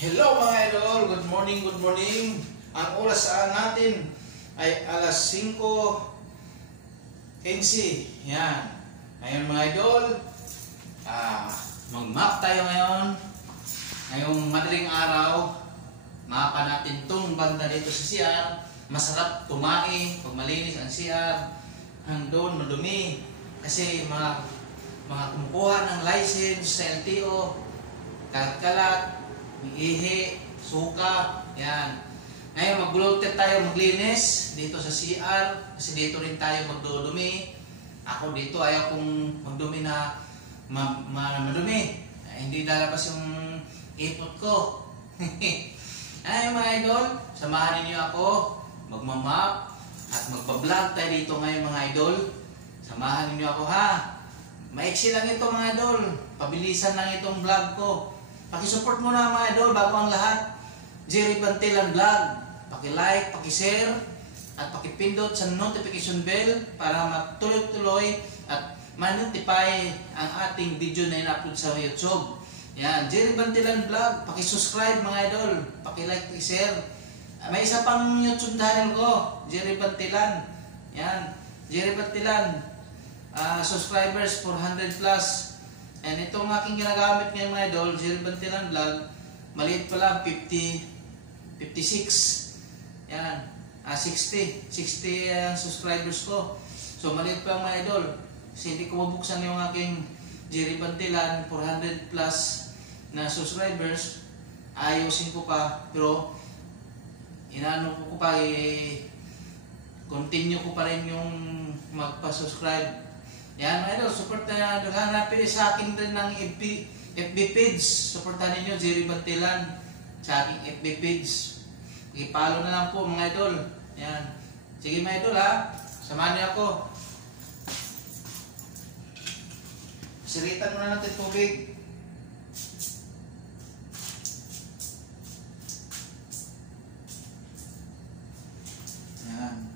Hello mga idol, good morning, good morning. Ang oras natin ay alas 5:15. Yan. Ngayon mga idol, mag-map tayo ngayon. Ngayong madaling araw, mapa natin itong banda dito sa CR. Masarap tumae pag malinis ang CR. Handon, madumi. Kasi mga kumukuha ng license sa LTO, kalat-kalat, ihi, suka, yan. Ngayon mag-bloated tayo, maglinis dito sa CR kasi dito rin tayo magdudumi. Ako dito ayaw kong magdumi na madumi. Hindi lalabas yung ipot ko. Ay mga idol, samahan niyo ako magmamap at magpa-vlog tayo dito ngayon mga idol. Samahan niyo ako ha. Maiksi lang ito mga idol. Pabilisan lang itong vlog ko. Paki-support mo na mga idol bago ang lahat. Jerry Bantilan Vlog. Paki-like, paki-share, at paki-pindot sa notification bell para matuloy-tuloy at ma-notify ang ating video na in-upload sa YouTube. Yan, Jerry Bantilan Vlog. Paki-subscribe mga idol. Paki-like, paki-share. May isa pang YouTube channel ko, Jerry Bantilan. Yan, Jerry Bantilan. Subscribers 400 plus. And itong aking ginagamit ngayon mga idol, Jerry Bantilan Vlog, maliit pala, 56. Yan, 60 subscribers ko. So maliit pa mga idol. Kasi hindi ko mabuksan yung aking Jerry Bantilan 400 plus na subscribers. Ayusin ko pa, pero inano ko pa, continue ko pa rin yung magpa-subscribe. Yan mga idol, support na hanapin sa akin din ng FB page. Supportan ninyo Jerry Bantilan sa aking FB page. I-follow na lang po mga idol. Yan. Sige mga idol ha, samahan niyo ako. Siritan muna natin tubig. Yan.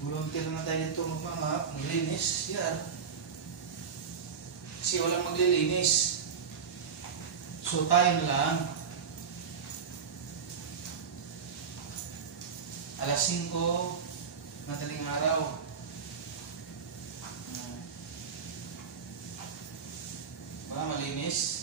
Volunteer na tayo dito magmamap, maglinis, yan. Kasi walang maglilinis. So tayo lang. Alas 5, madaling araw. Baka malinis.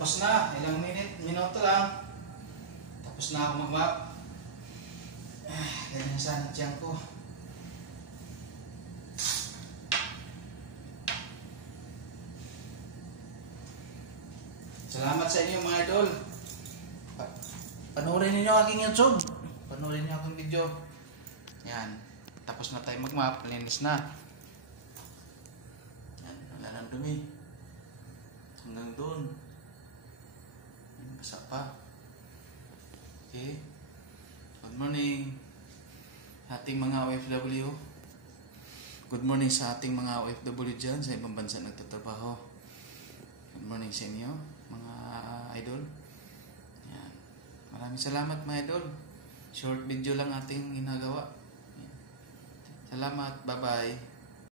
Tapos na, ilang minuto lang. Tapos na ako mag-map. Ganyan sana tiyan ko. Salamat sa inyo mga idol. Panoorin niyo aking YouTube. Panoorin niyo aking video. Yan. Tapos na tayo mag-map. Linis na. Yan. Wala nang dumi. Hanggang doon. Basa pa. Okay. Good morning ating mga OFW. Good morning sa ating mga OFW dyan sa ibang bansa nagtatrabaho. Good morning sa inyo mga idol. Yan. Maraming salamat mga idol. Short video lang ating ginagawa. Yan. Salamat. Bye bye.